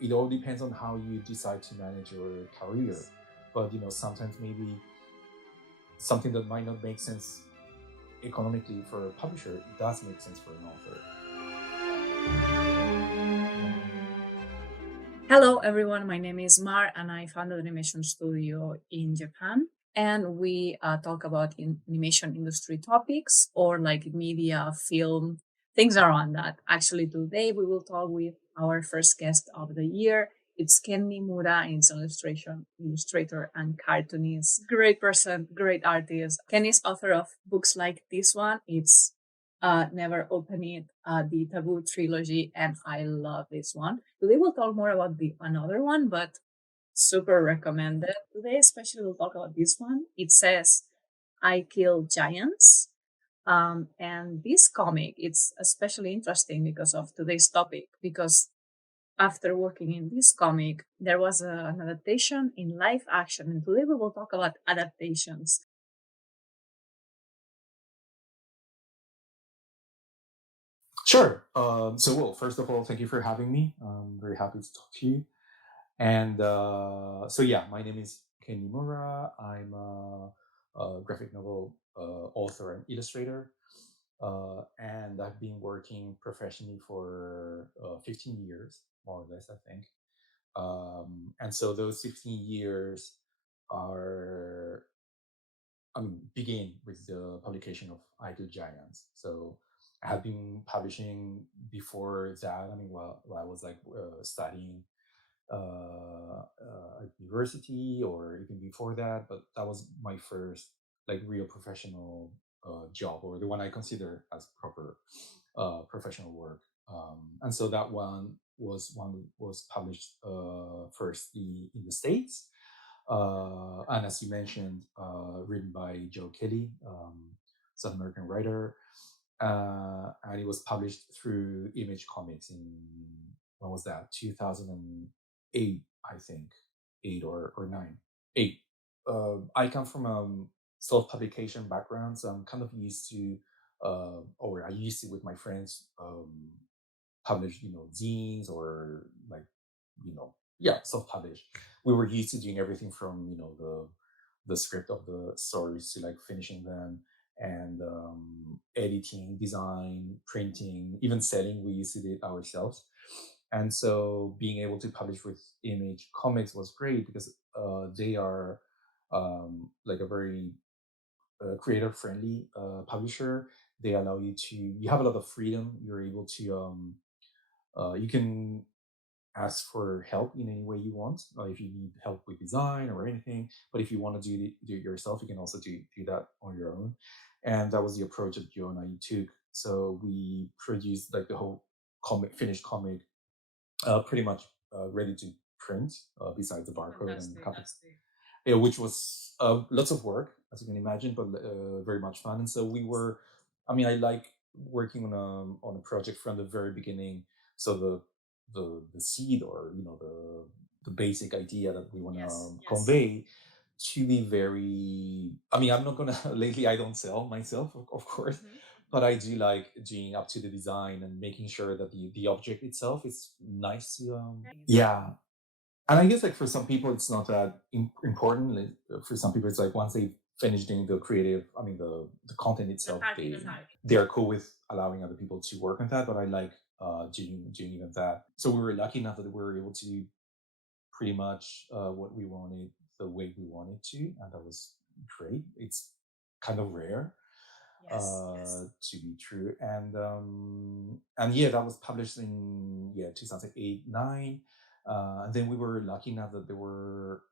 it all depends on how you decide to manage your career. But sometimes maybe something that might not make sense economically for a publisher does make sense for an author. Hello, everyone. My name is Mar, and I founded an animation studio in Japan. And we talk about animation industry topics or like media, film, things around that. Actually, today we will talk with our first guest of the year. It's Ken Niimura. He's an illustrator and cartoonist. Great person, great artist. Ken is author of books like this one. It's Never Open It, the Taboo trilogy, and I love this one. Today we'll talk more about the another one, but super recommended. Today, especially, we'll talk about this one. It says, "I Kill Giants." And this comic, it's especially interesting because of today's topic, because after working in this comic, there was an adaptation in live action. And today we will talk about adaptations. Sure. Well, first of all, thank you for having me. I'm very happy to talk to you. And yeah, my name is Ken Niimura. I'm a graphic novel author and illustrator. And I've been working professionally for 15 years, more or less, I think. And so those 15 years are, begin with the publication of Idle Giants. So I had been publishing before that. While I was like studying at university or even before that, but that was my first like real professional job, or the one I consider as proper professional work. And so that one was published firstly in the States, and as you mentioned, written by Joe Kelly, South American writer, and it was published through Image Comics in, when was that, 2008, I think, 8 or 9, 8. I come from a self-publication background, so I'm kind of used to, or I used to with my friends, publish, zines, or like, yeah, self-published. We were used to doing everything from, the script of the stories to like finishing them, and editing, design, printing, even selling. We used to do it ourselves. And so being able to publish with Image Comics was great because they are like a very creator friendly publisher. They allow you to, you have a lot of freedom. You're able to, you can ask for help in any way you want, if you need help with design or anything. But if you want to do it yourself, you can also do that on your own. And that was the approach that Joe and I took. So we produced like the whole finished comic, pretty much ready to print, besides the barcode and copy, yeah, which was lots of work, as you can imagine, but very much fun. And so we were, I like working on a project from the very beginning. So the seed, or the basic idea that we want to convey, to be very. I'm not gonna. Lately, I don't sell myself, of course, but I do like doing up to the design and making sure that the object itself is nice to. Yeah, and I guess like for some people it's not that important. For some people, it's like once they finish doing the creative, the content itself, they are cool with allowing other people to work on that. But I like doing even that. So we were lucky enough that we were able to do pretty much what we wanted, the way we wanted to, and that was great. It's kind of rare, to be true. And yeah, that was published in, 2008-9. And then we were lucky enough that there were,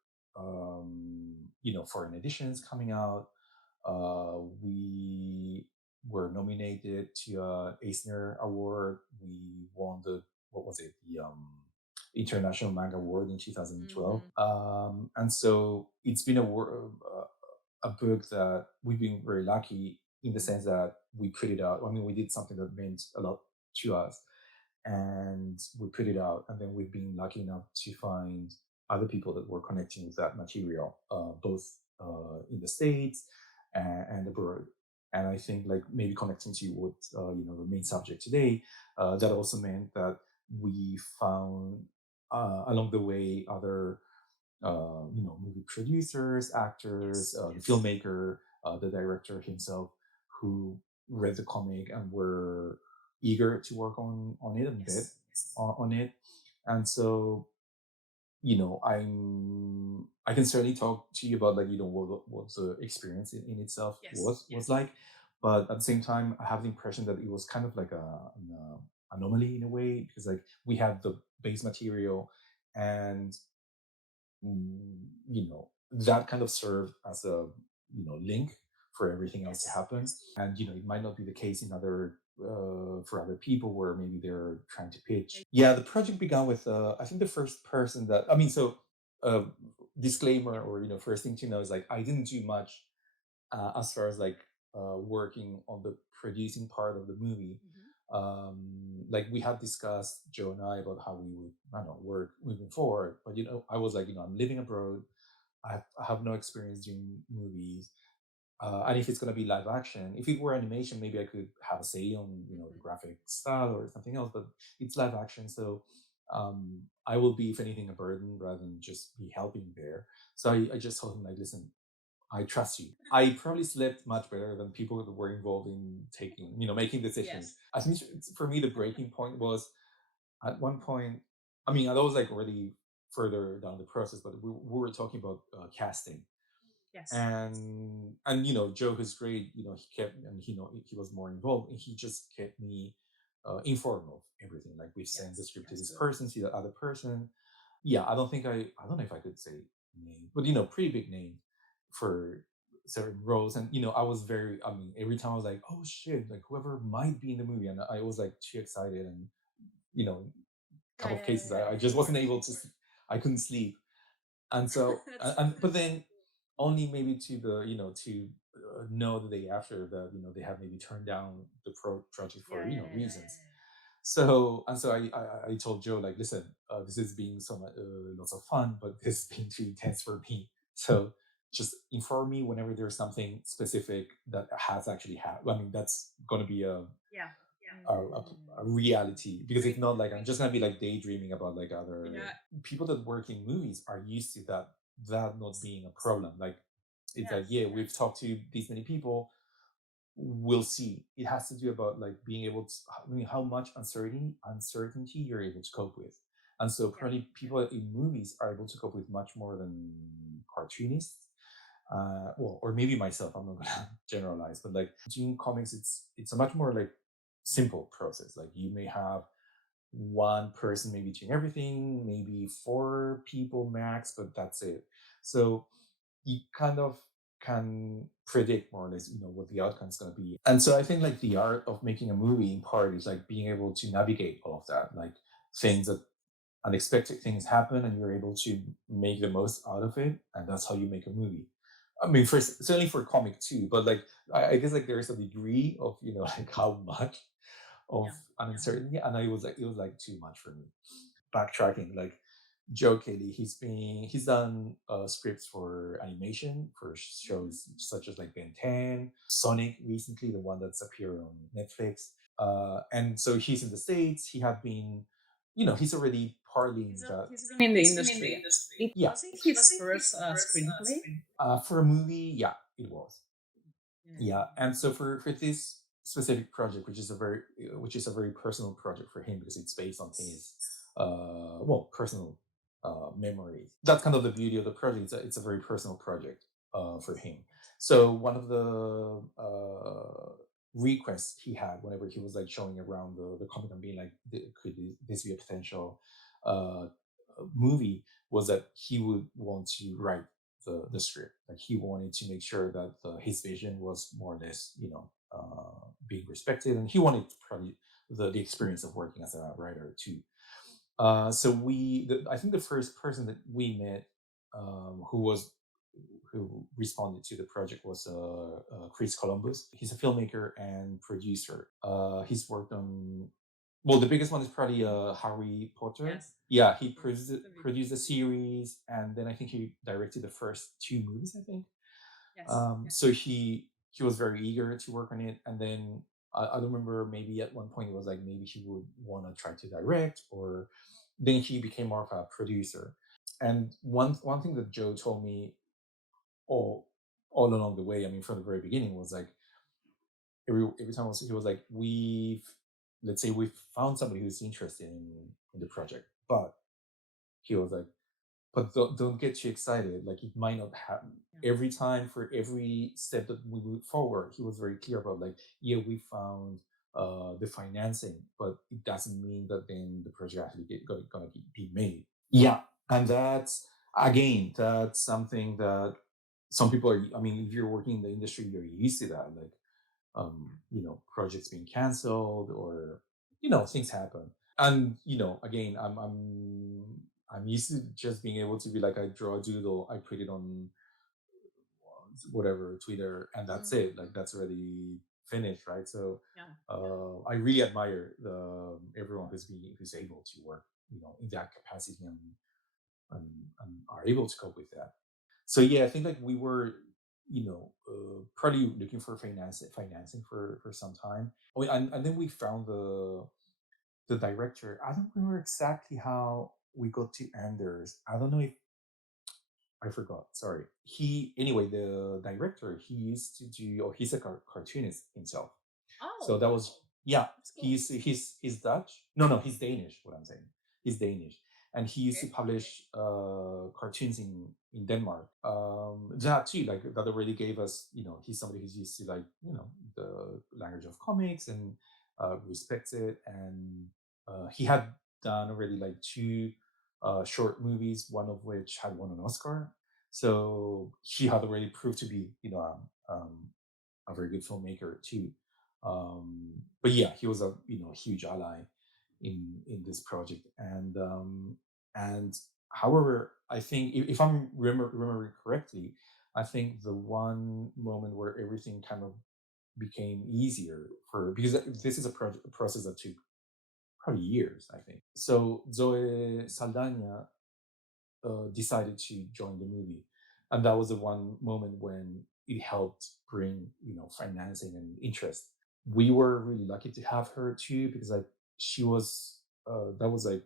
foreign editions coming out. We were nominated to a Eisner Award. We won the, what was it, the International Manga Award in 2012. And so it's been a book that we've been very lucky in the sense that we put it out. We did something that meant a lot to us, and we put it out, and then we've been lucky enough to find other people that were connecting with that material, both in the States and abroad. And I think, like, maybe connecting to what the main subject today, that also meant that we found along the way, other movie producers, actors, Yes. the Yes. filmmaker, the director himself, who read the comic and were eager to work on it and bet Yes. Yes. on it. And so, I can certainly talk to you about, like, what the experience in itself Yes. was Yes. like, but at the same time, I have the impression that it was kind of like an anomaly in a way, because like we had the base material, and that kind of served as a link for everything else to Yes. happen. Yes. And it might not be the case in other for other people, where maybe they're trying to pitch. Yeah. Yeah, the project began with I think the first person that I mean so uh, disclaimer, Yeah. or first thing to know is, like, I didn't do much as far as like working on the producing part of the movie. Mhm. Like, we had discussed, Joe and I, about how we would, I don't know, work moving forward. But I was like, I'm living abroad. I have no experience doing movies. And if it's going to be live action, if it were animation, maybe I could have a say on the Mhm. graphic style or something else. But it's live action, so I will be, if anything, a burden rather than just be helping there. So I just told him, like, listen, I trust you. I probably slept much better than people that were involved in making decisions. Yes. I think for me, the breaking point was at one point. I mean, I was like already further down the process, but we were talking about casting, Yes. and Joe, who's great. He kept, and he was more involved, and he just kept me informed of everything. Like, we sent the Yes. script to That's this good. person, to the other person. Yeah, I don't know if I could say name, but pretty big name for certain roles. And I was very, I mean, every time I was like, oh shit, like whoever might be in the movie, and I was like too excited. And Yeah. couple of Yeah. Yeah. cases, Yeah. I Of just wasn't course. able to, I couldn't sleep. And so, That's but then only maybe to the to know the day after that they have maybe turned down the project yeah. for Yeah. Yeah. Yeah. reasons. So I told Joe, like, listen, this is being lots of fun, but this is being too intense for me. So just inform me whenever there's something specific that has actually happened. I mean, that's going to be Yeah. a reality, because if Great. not, like, I'm just gonna be like daydreaming about like Yeah. other people that work in movies are used to that not being a problem. Like, it's like, Yes. yeah, we've talked to these many people, we'll see. It has to do about like being able to, I mean, how much uncertainty you're able to cope with. And so Yeah. probably Yeah. people in movies are able to cope with much more than cartoonists. Well, or maybe myself, I'm not gonna generalize, but like doing comics, it's a much more like simple process. Like, you may have one person maybe doing everything, maybe four people max, but that's it. So you kind of can predict more or less, what the outcome is going to be. And so I think, like, the art of making a movie in part is like being able to navigate all of that, like things that unexpected things happen, and you're able to make the most out of it, and that's how you make a movie. I mean, first, certainly for comic too, but like, I guess, like, there is a degree of like how much of Yeah. an Yeah. uncertainty, and it was like too much for me. Backtracking, like, Joe Kelly, he's done scripts for animation for Mhm. shows such as like Ben 10, Sonic recently, the one that's appeared on Netflix. And so he's in the States. He had been, he's already partly in that. He's been in the industry. It Yeah. was it his first screenplay. For a movie, yeah, it was. Yeah. Yeah, and so for this specific project, which is a very personal project for him, because it's based on his personal memories. That's kind of the beauty of the project. It's a very personal project for Yes. him. Yes. So one of the requests he had whenever he was like showing around the comic and being like, could this be a potential uh, movie, was that he would want to write the script. Like, he wanted to make sure that his vision was more or less, being respected, and he wanted probably the experience of working as a writer too. I think the first person that we met, who responded to the project, was Chris Columbus. He's a filmmaker and producer. He's worked on, well, the biggest one is probably Harry Potter. Yes. Yeah, Of he course. produced The big one. produced a series, and then I think he directed the first two movies, I think. Yes. So he was very eager to work on it, and then I remember maybe at one point it was like maybe he would want to try to direct, or then he became more of a producer. And one thing that Joe told me all all along the way, I mean, from the very beginning, was like every time he was like, we've let's say we've found somebody who's interested in the project, but he was like, but don't get too excited. Like it might not happen Yeah. every time. For every step that we move forward, he was very clear about like, yeah, we found the financing, but it doesn't mean that then the project actually gonna be made. Yeah, and that's again, that's something that some people are. I mean, if you're working in the industry, you're used to that. Like, projects being canceled, or things happen. And again, I'm used to just being able to be like, I draw a doodle, I put it on whatever Twitter, and that's it. Like that's already finished, right? So Yeah. I really admire everyone who's able to work in that capacity, and are able to cope with that. So yeah, I think like we were probably looking for financing for some time. Oh, and then we found the director. I don't remember exactly how we got to Anders. I don't know if I forgot. Sorry. He anyway, the director. He used to do, or he's a cartoonist himself. So Oh, that was, yeah. that's cool. He's Dutch. No, he's Danish. What I'm saying, he's Danish, and he used to Okay. publish cartoons in Denmark. That too, like that already gave us, he's somebody who's used to like the language of comics, and respects it, and he had done already like two short movies, one of which had won an Oscar. So he had already proved to be, a very good filmmaker too. But yeah, he was a huge ally in this project, and however, I think if I'm remembering correctly, I think the one moment where everything kind of became easier for, because this is a process that took probably years, I think. So Zoe Saldana decided to join the movie, and that was the one moment when it helped bring financing and interest. We were really lucky to have her too, because like she was that was like,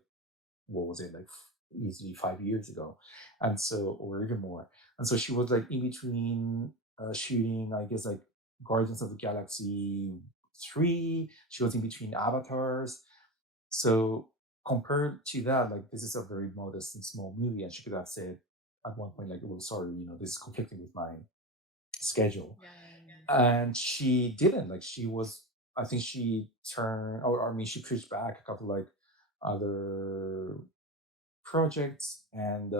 what was it, like easily 5 years ago, and so, or even more. And so she was like in between shooting, I guess, like Guardians of the Galaxy 3. She was in between Avatars. So compared to that, like this is a very modest and small movie, and she could have said at one point, like, "Well, sorry, this is conflicting with my schedule," Yeah, yeah, yeah. and she didn't. Like she was, I think she turned, or I mean, she pushed back a couple like other projects, and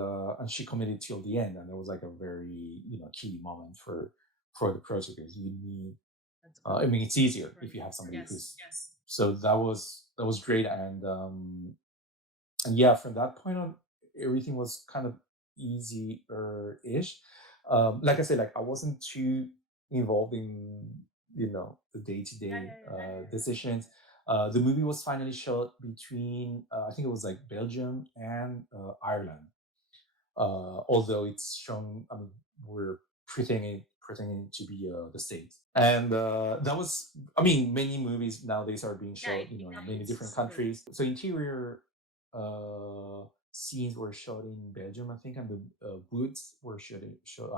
she committed till the end, and it was like a very key moment for the project. Because you need, That's I great. mean, it's easier if Great. you have somebody Yes. who's, so that was great. And yeah, from that point on, everything was kind of easier-ish. Like I said, like I wasn't too involved in the Yeah, day-to-day yeah, yeah, yeah. decisions. The movie was finally shot between, I think it was like Belgium and Ireland. Although it's shown, I mean, we're pretending to be the States, and that was, I mean, many movies nowadays are being Yeah, shot, it in many different happens really. countries. So interior scenes were shot in Belgium, I think, and the woods were shot.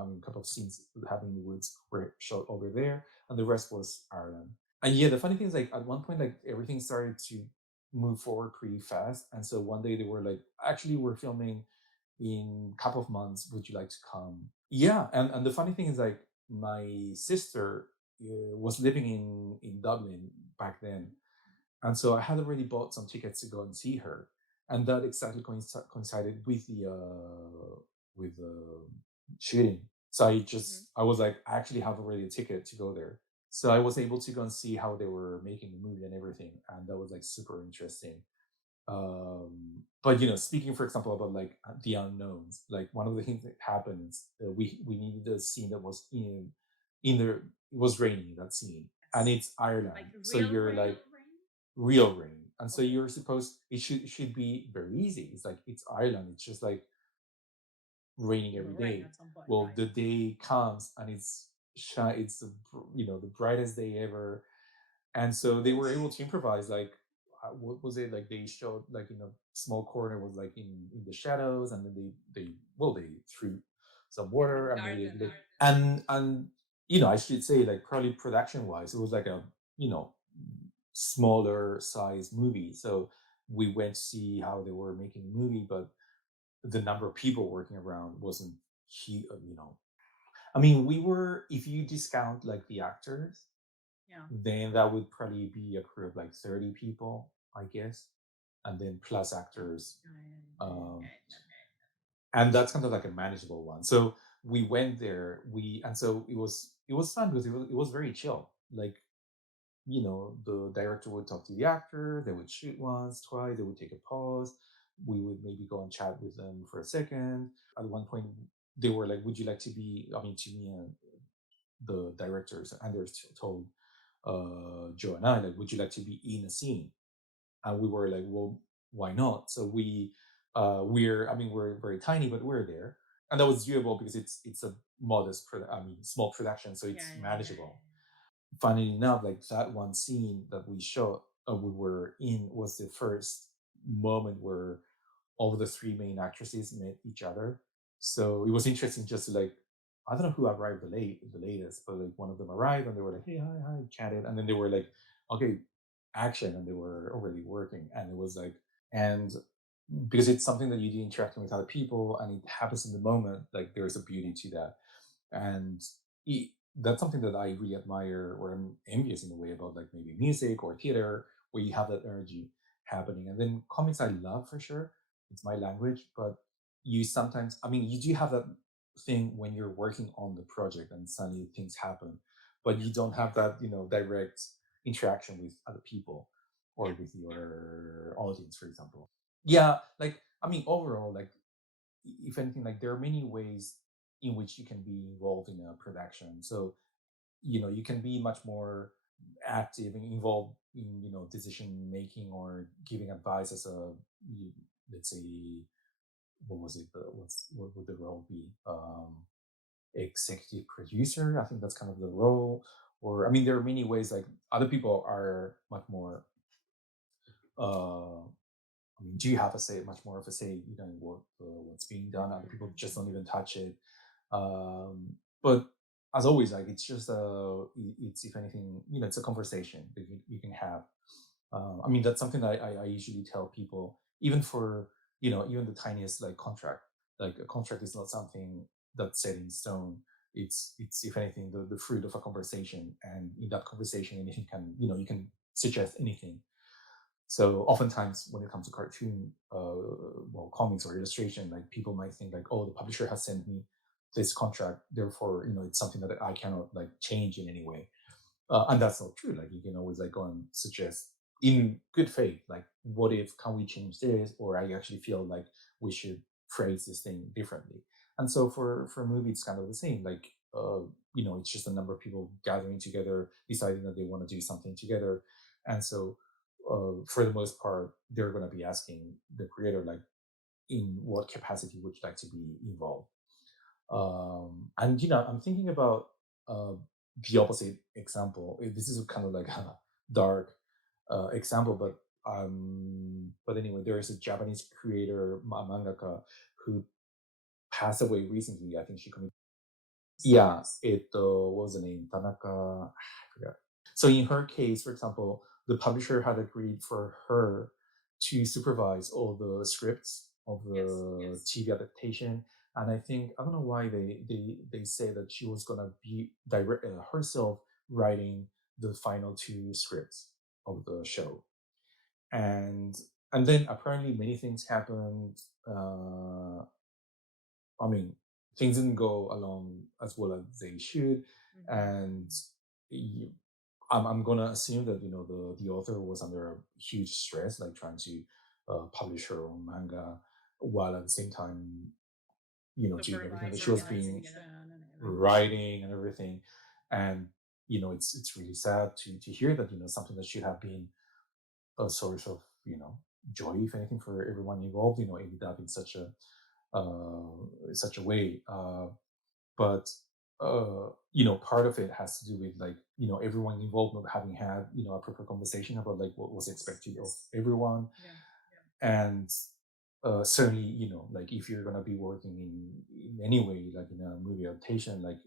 I mean, a couple of scenes happening in the woods were shot over there, and the rest was Ireland. And yeah, the funny thing is, like at one point, like everything started to move forward pretty fast, and so one day they were like, actually, we're filming in a couple of months, would you like to come? Yeah, and the funny thing is, like, my sister was living in Dublin back then, and so I had already bought some tickets to go and see her, and that exactly coincided with the shooting. So Hmm. I was like, I actually have already a ticket to go there. So I was able to go and see how they were making the movie and everything, and that was like super interesting. But speaking, for example, about like the unknowns, like one of the things that happens, we needed a scene that was in there. It was raining, that scene, and Yes. it's Ireland, Like so real you're rain? like, real rain, and so Okay. you're supposed, it should be very easy. It's like, it's Ireland, it's just like raining It will every rain day. at some point, Well, right? the day comes and it's the brightest day ever, and so they were able Oof. to improvise, like, what was it like? They showed like in a small corner was like in the shadows, and then they threw some water and made it look, and I should say like probably production wise, it was like a you know smaller size movie. So we went to see how they were making the movie, but the number of people working around wasn't I mean, we were, if you discount like the actors, Yeah. then that would probably be a crew of like 30 people, I guess. And then plus actors. Um, and that's kind of like a manageable one. So we went there, and so it was fun because it was very chill. Like, the director would talk to the actor, they would shoot once, twice, they would take a pause. We would maybe go and chat with them for a second. At one point, they were like, "Would you like to be?" I mean, to me, the directors, Anders told Joe and I, like, "Would you like to be in a scene?" And we were like, "Well, why not?" So we're very tiny, but we're there, and that was doable because it's a small production, so it's manageable. Funny enough, like that one scene that we were in was the first moment where all of the three main actresses met each other. So it was interesting just to like, I don't know who arrived the latest, but like one of them arrived and they were like, "Hey, hi, hi," chatted, and then they were like, "Okay, action," and they were already working, and it was like, and because it's something that you do interacting with other people and it happens in the moment, like there is a beauty to that. And that's something that I really admire, or I'm envious in a way about, like maybe music or theater, where you have that energy happening. And then comics, I love for sure. It's my language, but you sometimes, I mean, you do have that thing when you're working on the project and suddenly things happen, but you don't have that, direct interaction with other people or with your audience, for example. Yeah, like, I mean, overall, like, if anything, like there are many ways in which you can be involved in a production. So you can be much more active and involved in decision making or giving advice as let's say, what was it what would the role be, executive producer, I think that's kind of the role. Or I mean, there are many ways, like other people are much more uh I mean, do you have a say, much more of a say, in what's being done? Other people just don't even touch it. But as always, like it's just it's, if anything, it's a conversation that you can have. I mean, that's something that I usually tell people, even for even the tiniest like contract. Like a contract is not something that's set in stone. It's if anything the fruit of a conversation, and in that conversation, anything can you can suggest anything. So oftentimes when it comes to cartoon, comics or illustration, like people might think like, oh, the publisher has sent me this contract, therefore, it's something that I cannot like change in any way. And that's not true. Like you can always like go and suggest in good faith, like, what if can we change this? Or I actually feel like we should phrase this thing differently. And so for a movie, it's kind of the same. Like, it's just a number of people gathering together, deciding that they want to do something together. And so for the most part, they're going to be asking the creator, like, in what capacity would you like to be involved? And I'm thinking about uh, the opposite example. This is kind of like a dark example, but anyway, there is a Japanese creator, mangaka, who passed away recently. I think she committed. Yeah, what was the name? Tanaka. I forgot. So in her case, for example, the publisher had agreed for her to supervise all the scripts of the TV adaptation. And I think, I don't know why they say that she was gonna be direct herself writing the final two scripts of the show. And then apparently many things happened. I mean, things didn't go along as well as they should, and y- I'm gonna assume that the author was under a huge stress, like trying to publish her own manga, while at the same time, doing everything that she was being writing and everything. And it's really sad to hear that something that should have been a source of joy, if anything, for everyone involved, ended up in such a way. But part of it has to do with like everyone involved not having had a proper conversation about like what was expected of everyone. Yeah. And certainly like if you're gonna be working in any way like in a movie adaptation, like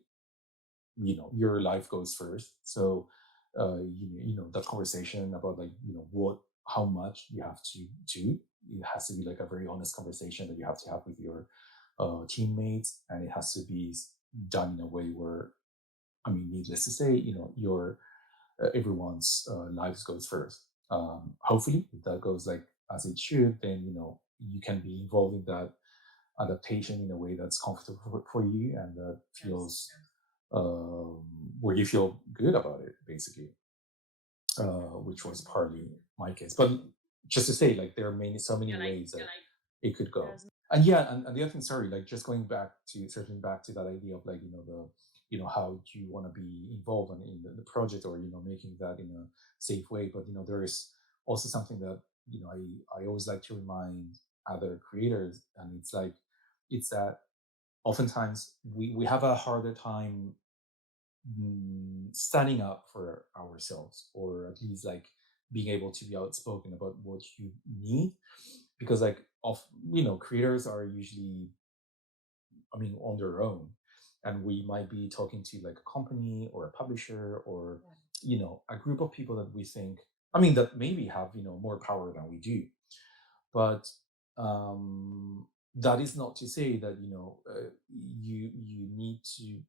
your life goes first. So that conversation about like what how much you have to do, it has to be like a very honest conversation that you have to have with your teammates, and it has to be done in a way where, I mean, needless to say, your everyone's lives goes first. Hopefully if that goes like as it should, then you can be involved in that adaptation in a way that's comfortable for you, and that feels um, where you feel good about it, basically, which was partly my case. But just to say, like, there are so many ways that it could go. Yes. And yeah, and the other thing, sorry, like just going back to circling back to that idea of like, the, how do you want to be involved in the project, or, making that in a safe way. But, there is also something that, I always like to remind other creators. And it's like, it's that oftentimes we have a harder time standing up for ourselves, or at least like being able to be outspoken about what you need, because like of creators are usually, I mean, on their own, and we might be talking to like a company or a publisher, or a group of people that we think, I mean, that maybe have more power than we do. But that is not to say that you need to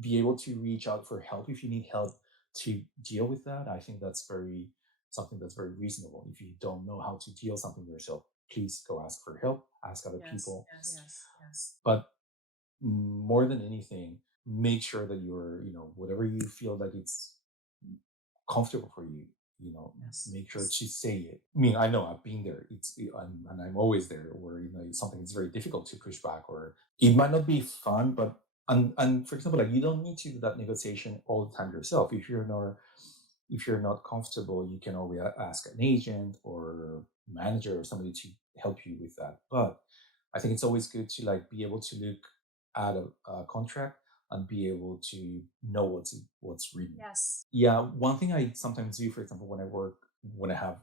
be able to reach out for help if you need help to deal with that. I think that's very something that's very reasonable. If you don't know how to deal something yourself, please go ask for help, ask other Yes. people. Yes. But more than anything, make sure that you're whatever you feel like it's comfortable for you, Yes. make sure to say it. I mean, I know I've been there. And I'm always there where something is very difficult to push back, or it might not be fun, but and for example, like, you don't need to do that negotiation all the time yourself. If you're not comfortable, you can always ask an agent or manager or somebody to help you with that. But I think it's always good to like be able to look at a contract and be able to know what's written. Yes. Yeah, one thing I sometimes do, for example, when I have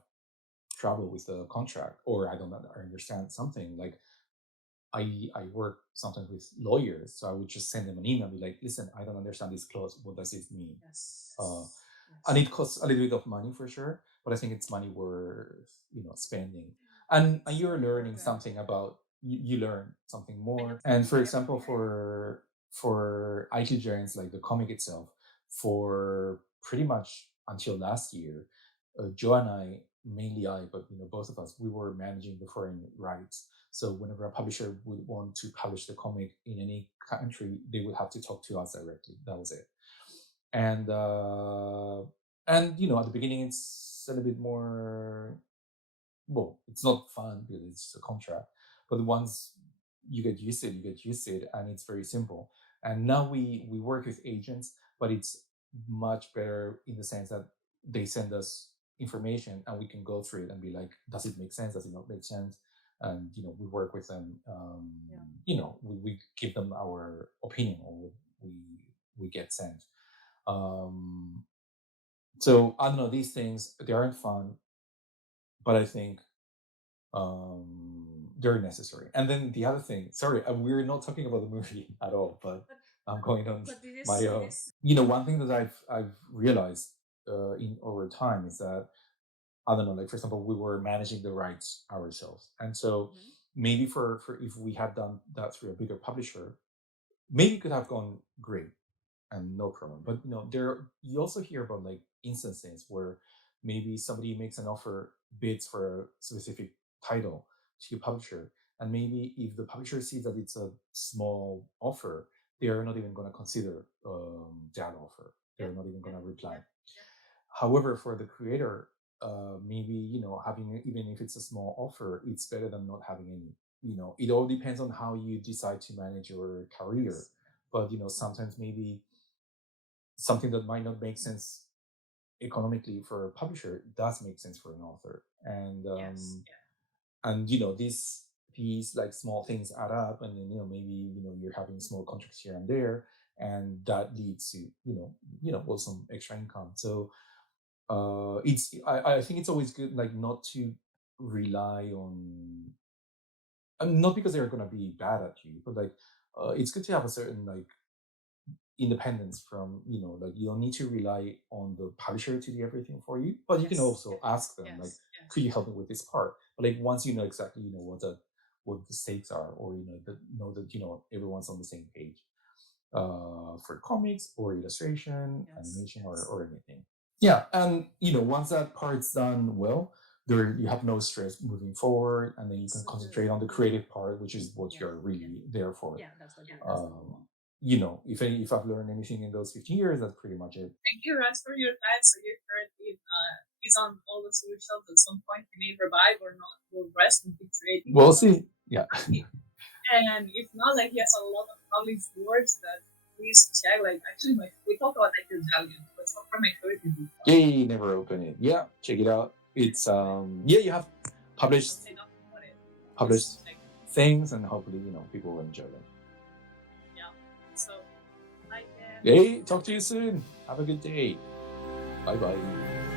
trouble with a contract, or I don't understand something, like I work sometimes with lawyers, so I would just send them an email, and be like, "Listen, I don't understand this clause. What does it mean?" Yes. Uh, and it costs a little bit of money for sure, but I think it's money worth spending. And you're learning something about you learn something more. And for example, for IT Giants, like the comic itself, for pretty much until last year, Joe and I, mainly I, but both of us, we were managing the foreign rights. So whenever a publisher would want to publish the comic in any country, they would have to talk to us directly. That was it. And at the beginning, it's a little bit more, well, it's not fun because it's a contract, but once you get used to it, and it's very simple. And now we work with agents, but it's much better in the sense that they send us information and we can go through it and be like, does it make sense? Does it not make sense? And we work with them. Yeah. We give them our opinion on what we get sent. Um, so I don't know, these things, they aren't fun, but I think they're necessary. And then the other thing, sorry, we're not talking about the movie at all, but I'm going on my own. One thing that I've realized in over time is that, I don't know, like, for example, we were managing the rights ourselves, and so maybe for if we had done that through a bigger publisher, maybe it could have gone great and no problem. But there, you also hear about like instances where maybe somebody makes an offer, bids for a specific title to a publisher, and maybe if the publisher sees that it's a small offer, they are not even going to consider that offer. They're not even going to reply. However, for the creator, maybe having, even if it's a small offer, it's better than not having any. It all depends on how you decide to manage your career. But sometimes maybe something that might not make sense economically for a publisher does make sense for an author. And these like small things add up, and then maybe you're having small contracts here and there, and that leads to well, some extra income. So I think it's always good, like, not to rely on, not because they're going to be bad at you, but like it's good to have a certain, like, independence from, like, you don't need to rely on the publisher to do everything for you, but you can Yes. also ask them, like, Yes. could Yes. you help me with this part? But like, once you know exactly, what the stakes are, or that everyone's on the same page, for comics or illustration, Yes. animation, or Yes. anything. Yeah, and once that part's done well, there you have no stress moving forward, and then you can So concentrate good. on the creative part, which is what Yeah. you're Yeah. really there for. Yeah. That's what you want. Um, if I've learned anything in those 15 years, that's pretty much it. Thank you, Russ, for your time. So you heard it. He's on all the socials. At some point, he may revive or not. Will rest and keep creating. We'll So see. Yeah. and if not, like he has a lot of published works that please check. Like actually, we talk about like Italian. Let's talk from my favorite book. Yay, never open it. Yeah, check it out. It's yeah, you have published Say nothing about it. published things, and hopefully people will enjoy them. Yeah. So I can. Hey, talk to you soon. Have a good day. Bye bye.